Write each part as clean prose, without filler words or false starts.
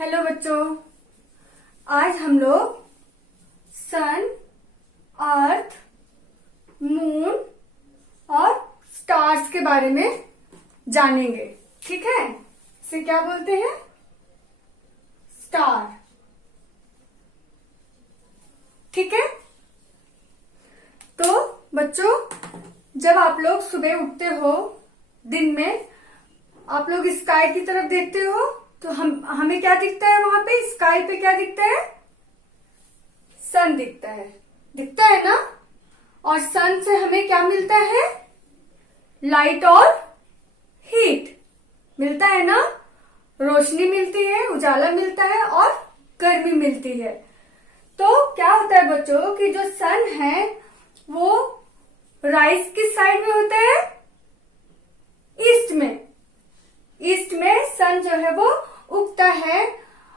Hello बच्चों, आज हम लोग सन, अर्थ, मून और स्टार्स के बारे में जानेंगे। ठीक है, इसे क्या बोलते हैं? स्टार। ठीक है, तो बच्चों जब आप लोग सुबह उठते हो दिन में, आप लोग स्काई की तरफ देखते हो तो हमें क्या दिखता है? वहां पे स्काई पे क्या दिखता है? सन दिखता है ना। और सन से हमें क्या मिलता है? लाइट और हीट मिलता है ना। रोशनी मिलती है, उजाला मिलता है और गर्मी मिलती है। तो क्या होता है बच्चों कि जो सन है वो राइज किस साइड में होता है? ईस्ट में। ईस्ट में सन जो है वो उगता है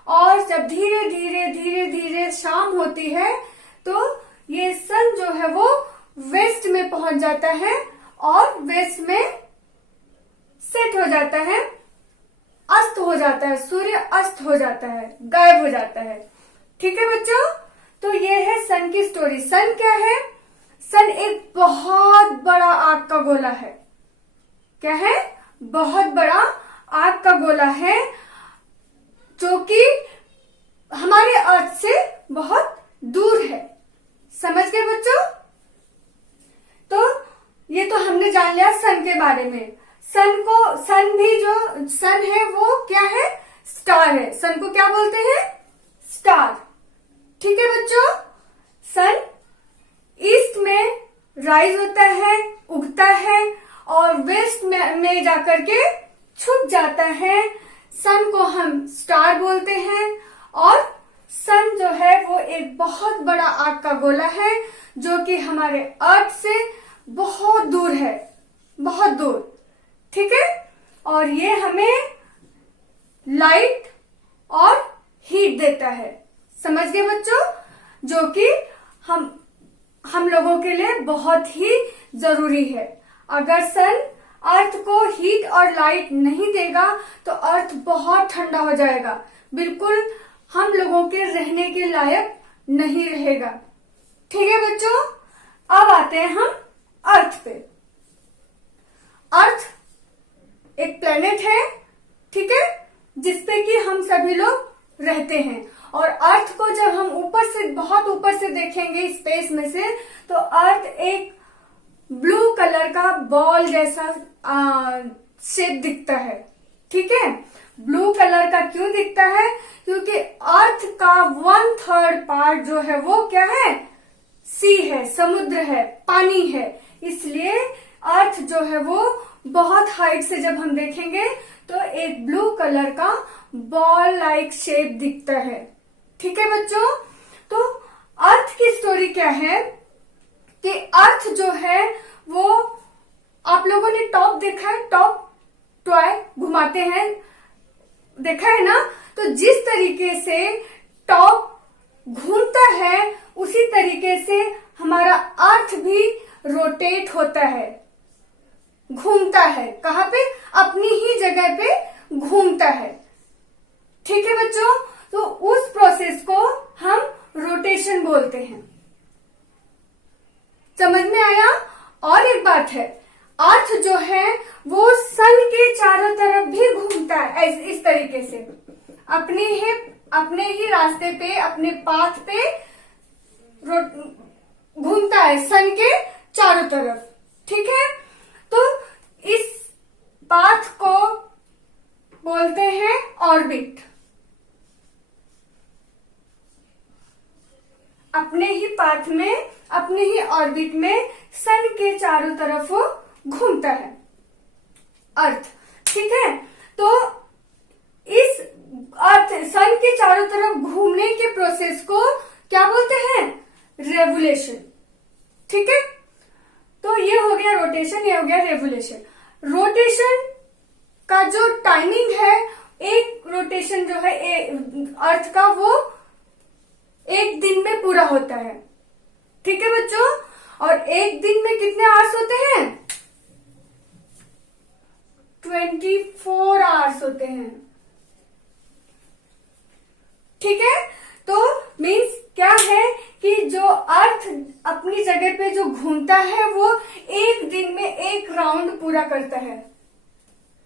और जब धीरे धीरे शाम होती है तो ये सन जो है वो वेस्ट में पहुंच जाता है और वेस्ट में सेट हो जाता है, अस्त हो जाता है, सूर्य अस्त हो जाता है, गायब हो जाता है। ठीक है बच्चों, तो ये है सन की स्टोरी। सन क्या है? सन एक बहुत बड़ा आग का गोला है। क्या है? बहुत बड़ा आग का गोला है जो कि हमारे अर्थ से बहुत दूर है। समझ गए बच्चों? तो ये तो हमने जान लिया सन के बारे में। सन भी जो सन है वो क्या है? स्टार है। सन को क्या बोलते हैं? स्टार। ठीक है बच्चों, सन ईस्ट में राइज होता है, उगता है और वेस्ट में जाकर के छुप जाता है। सन को हम स्टार बोलते हैं और सन जो है वो एक बहुत बड़ा आग का गोला है जो कि हमारे अर्थ से बहुत दूर है, बहुत दूर। ठीक है, और ये हमें लाइट और हीट देता है। समझ गए बच्चों? जो कि हम लोगों के लिए बहुत ही जरूरी है। अगर सन अर्थ को हीट और लाइट नहीं देगा तो अर्थ बहुत ठंडा हो जाएगा, बिल्कुल हम लोगों के रहने के लायक नहीं रहेगा। ठीक है बच्चों, अब आते हैं हम अर्थ पे। अर्थ एक प्लेनेट है, ठीक है, जिसपे कि हम सभी लोग रहते हैं। और अर्थ को जब हम ऊपर से, बहुत ऊपर से देखेंगे स्पेस में से, तो अर्थ एक ब्लू कलर का बॉल जैसा शेप दिखता है। ठीक है, ब्लू कलर का क्यों दिखता है? क्योंकि अर्थ का 1/3 पार्ट जो है वो क्या है? सी है, समुद्र है, पानी है। इसलिए अर्थ जो है वो बहुत हाइट से जब हम देखेंगे तो एक ब्लू कलर का बॉल लाइक शेप दिखता है। ठीक है बच्चों, तो अर्थ की स्टोरी क्या है कि अर्थ जो है वो, आप लोगों ने टॉप देखा है? टॉप टॉय घुमाते हैं, देखा है ना? तो जिस तरीके से टॉप घूमता है उसी तरीके से हमारा अर्थ भी रोटेट होता है, घूमता है। कहाँ पे? अपनी ही जगह पे घूमता है। ठीक है बच्चों, तो उस प्रोसेस को हम रोटेशन बोलते हैं। समझ में आया? और एक बात है, अर्थ जो है वो सन के चारों तरफ भी घूमता है, इस तरीके से अपने ही रास्ते पे, अपने पाथ पे घूमता है सन के चारों तरफ। ठीक है, तो इस पाथ को बोलते हैं ऑर्बिट। अपने ही पाथ में, अपने ही ऑर्बिट में सन के चारों तरफ वो घूमता है अर्थ। ठीक है, तो इस अर्थ सन के चारों तरफ घूमने के प्रोसेस को क्या बोलते हैं? रेवोल्यूशन। ठीक है, तो ये हो गया रोटेशन, ये हो गया रेवोल्यूशन। रोटेशन का जो टाइमिंग है, एक रोटेशन जो है अर्थ का वो एक दिन में पूरा होता है। ठीक है बच्चों, और एक दिन में कितने आवर्स होते हैं? 24 आवर्स होते हैं। ठीक है। तो मीन्स क्या है कि जो अर्थ अपनी जगह पे जो घूमता है वो एक दिन में एक राउंड पूरा करता है,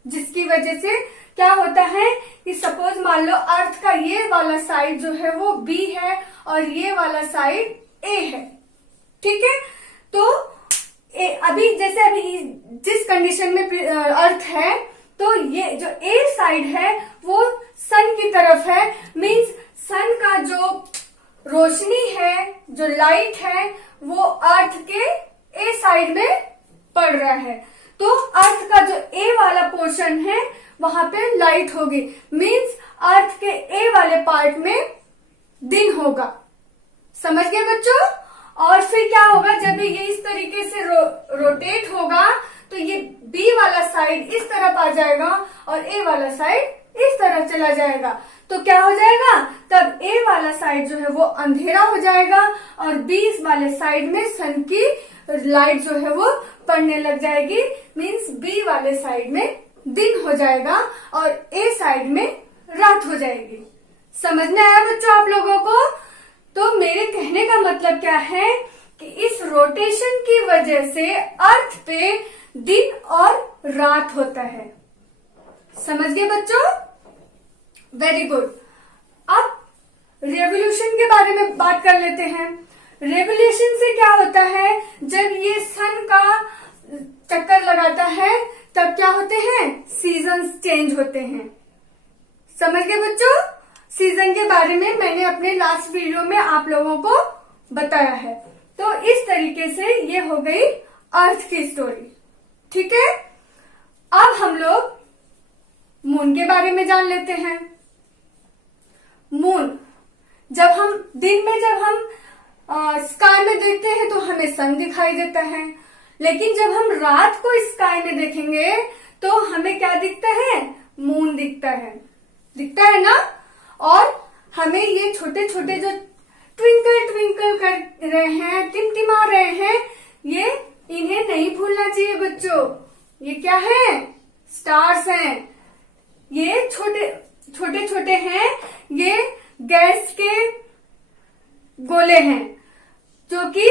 जिसकी वजह से क्या होता है कि सपोज मान लो अर्थ का ये वाला साइड जो है वो बी है और ये वाला साइड ए है, ठीक है। तो अभी जैसे अभी जिस कंडीशन में अर्थ है, तो ये जो ए साइड है वो सन की तरफ है, मींस सन का जो रोशनी है, जो लाइट है, वो अर्थ के ए साइड में पड़ रहा है। तो अर्थ का जो ए वाला पोर्शन है वहां पे लाइट होगी, मींस अर्थ के ए वाले पार्ट में दिन होगा। समझ गए बच्चों? और फिर क्या होगा, जब ये इस तरीके से रोटेट होगा तो ये बी वाला साइड इस तरफ आ जाएगा और ए वाला साइड इस तरफ चला जाएगा। तो क्या हो जाएगा, तब ए वाला साइड जो है वो अंधेरा हो जाएगा और बी वाले साइड में सन की लाइट जो है वो पड़ने लग जाएगी, मींस बी वाले साइड में दिन हो जाएगा और ए साइड में रात हो जाएगी। समझ में आया बच्चों आप लोगों को? तो मेरे कहने का मतलब क्या है कि इस रोटेशन की वजह से अर्थ पे दिन और रात होता है। समझ गए बच्चों? Very good. अब रेवोल्यूशन के बारे में बात कर लेते हैं। रेवोल्यूशन से क्या होता है, जब ये सन का चक्कर लगाता है तब क्या होते हैं, सीजन्स चेंज होते हैं। समझ गए बच्चों? सीजन के बारे में मैंने अपने लास्ट वीडियो में आप लोगों को बताया है। तो इस तरीके से ये हो गई अर्थ की स्टोरी, ठीक है। अब हम लोग मून के बारे में जान लेते हैं। मून, जब हम दिन में जब हम स्काई में देखते हैं तो हमें सन दिखाई देता है, लेकिन जब हम रात को स्काई में देखेंगे तो हमें क्या दिखता है, मून दिखता है ना। और हमें ये छोटे छोटे जो ट्विंकल ट्विंकल कर रहे हैं, टिमटिमा रहे हैं, ये इन्हें नहीं भूलना चाहिए बच्चों। ये क्या है, स्टार्स हैं। ये छोटे छोटे हैं, ये गैस के गोले हैं जो कि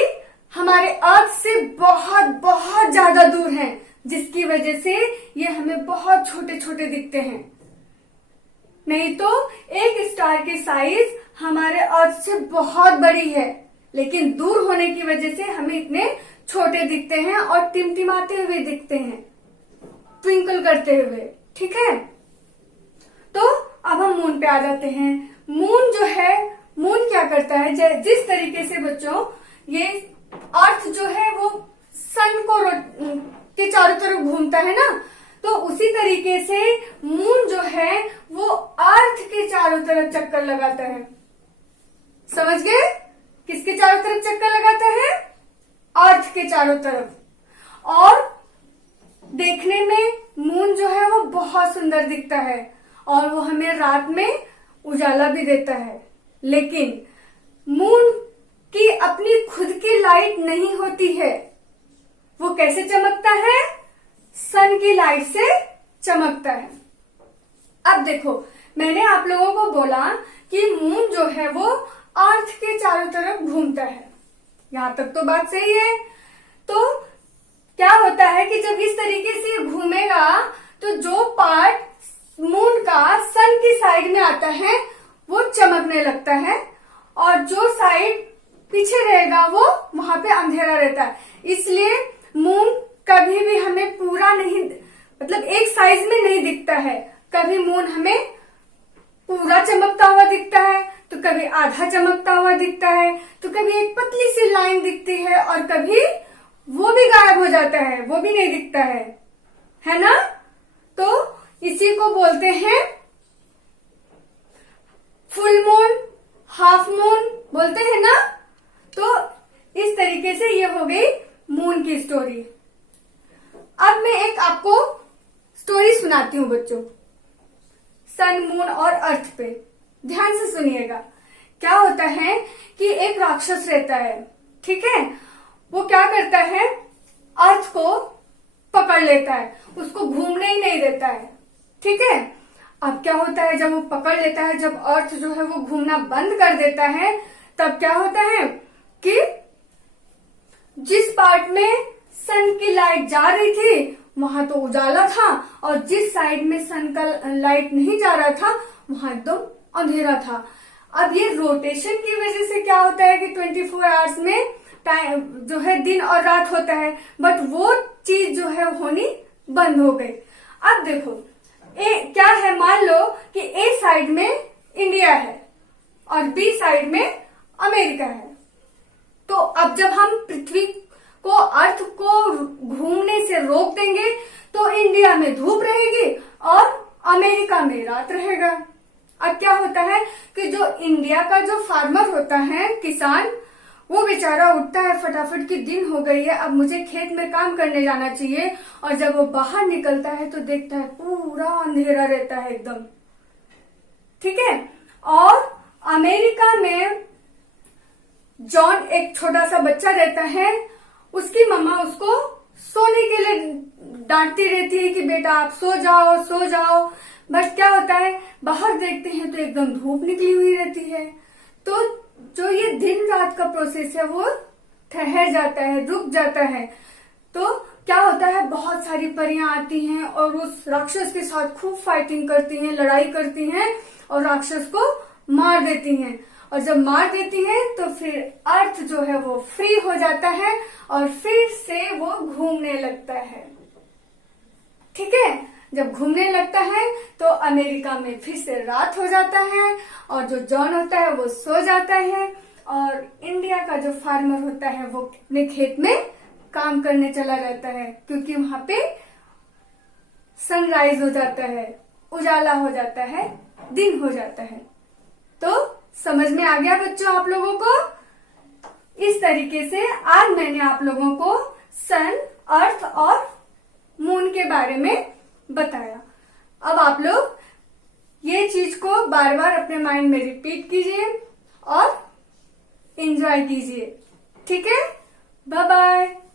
हमारे अर्थ से बहुत बहुत ज्यादा दूर हैं, जिसकी वजह से ये हमें बहुत छोटे छोटे दिखते हैं। नहीं तो एक स्टार की साइज हमारे अर्थ से बहुत बड़ी है, लेकिन दूर होने की वजह से हमें इतने छोटे दिखते हैं और टिमटिमाते हुए दिखते हैं, ट्विंकल करते हुए, ठीक है। तो अब हम मून पे आ जाते हैं। मून जो है, मून क्या करता है, जिस तरीके से बच्चों ये अर्थ जो है वो सन को के चारों तरफ घूमता है ना, तो उसी तरीके से मून जो है वो अर्थ के चारों तरफ चक्कर लगाता है। समझ गए? किसके चारों तरफ चक्कर लगाता है, अर्थ के चारों तरफ। और देखने में मून जो है वो बहुत सुंदर दिखता है और वो हमें रात में उजाला भी देता है। लेकिन मून की अपनी खुद की लाइट नहीं होती है, वो कैसे चमकता है, सन की लाइट से चमकता है। अब देखो, मैंने आप लोगों को बोला कि मून जो है वो अर्थ के चारों तरफ घूमता है, यहां तक तो बात सही है। तो क्या होता है कि जब इस तरीके से घूमेगा तो जो पार्ट मून का सन की साइड में आता है वो चमकने लगता है और जो साइड पीछे रहेगा वो वहां पे अंधेरा रहता है। इसलिए मून कभी भी हमें पूरा नहीं, मतलब एक साइज में नहीं दिखता है। कभी मून हमें पूरा चमकता हुआ दिखता है, तो कभी आधा चमकता हुआ दिखता है, तो कभी एक पतली सी लाइन दिखती है और कभी वो भी गायब हो जाता है, वो भी नहीं दिखता है ना। तो इसी को बोलते हैं फुल मून, हाफ मून बोलते हैं ना। तो इस तरीके से ये हो गई मून की स्टोरी। अब मैं एक आपको स्टोरी सुनाती हूँ बच्चों, सन, मून और अर्थ पे। ध्यान से सुनिएगा। क्या होता है कि एक राक्षस रहता है, ठीक है। वो क्या करता है, अर्थ को पकड़ लेता है, उसको घूमने ही नहीं देता है, ठीक है। अब क्या होता है, जब वो पकड़ लेता है, जब अर्थ जो है वो घूमना बंद कर देता है, तब क्या होता है कि जिस पार्ट में सन की लाइट जा रही थी वहां तो उजाला था, और जिस साइड में सन का लाइट नहीं जा रहा था वहां एकदम अंधेरा था। अब ये रोटेशन की वजह से क्या होता है कि 24 आवर्स में टाइम जो है दिन और रात होता है, बट वो चीज जो है होनी बंद हो गई। अब देखो क्या है, मान लो कि ए साइड में इंडिया है और बी साइड में अमेरिका है। तो अब जब हम पृथ्वी को, अर्थ को घूमने से रोक देंगे तो इंडिया में धूप रहेगी और अमेरिका में रात रहेगा। अब क्या होता है कि जो इंडिया का जो फार्मर होता है, किसान, वो बेचारा उठता है फटाफट कि दिन हो गई है, अब मुझे खेत में काम करने जाना चाहिए, और जब वो बाहर निकलता है तो देखता है पूरा अंधेरा रहता है एकदम। ठीक है। और अमेरिका में जॉन, एक छोटा सा बच्चा रहता है, उसकी मम्मा उसको सोने के लिए डांटती रहती है कि बेटा आप सो जाओ सो जाओ, बट क्या होता है बाहर देखते हैं तो एकदम धूप निकली हुई रहती है। तो जो ये दिन रात का प्रोसेस है वो ठहर जाता है, रुक जाता है। तो क्या होता है, बहुत सारी परियां आती हैं और उस राक्षस के साथ खूब फाइटिंग करती हैं, लड़ाई करती हैं और राक्षस को मार देती हैं। और जब मार देती हैं तो फिर अर्थ जो है वो फ्री हो जाता है और फिर से वो घूमने लगता है। ठीक है। जब घूमने लगता है तो अमेरिका में फिर से रात हो जाता है और जो जॉन होता है वो सो जाता है, और इंडिया का जो फार्मर होता है वो अपने खेत में काम करने चला जाता है, क्योंकि वहां पे सनराइज हो जाता है, उजाला हो जाता है, दिन हो जाता है। तो समझ में आ गया बच्चों आप लोगों को? इस तरीके से आज मैंने आप लोगों को सन, अर्थ और मून के बारे में बताया। अब आप लोग ये चीज को बार बार अपने माइंड में रिपीट कीजिए और एंजॉय कीजिए। ठीक है। Bye bye.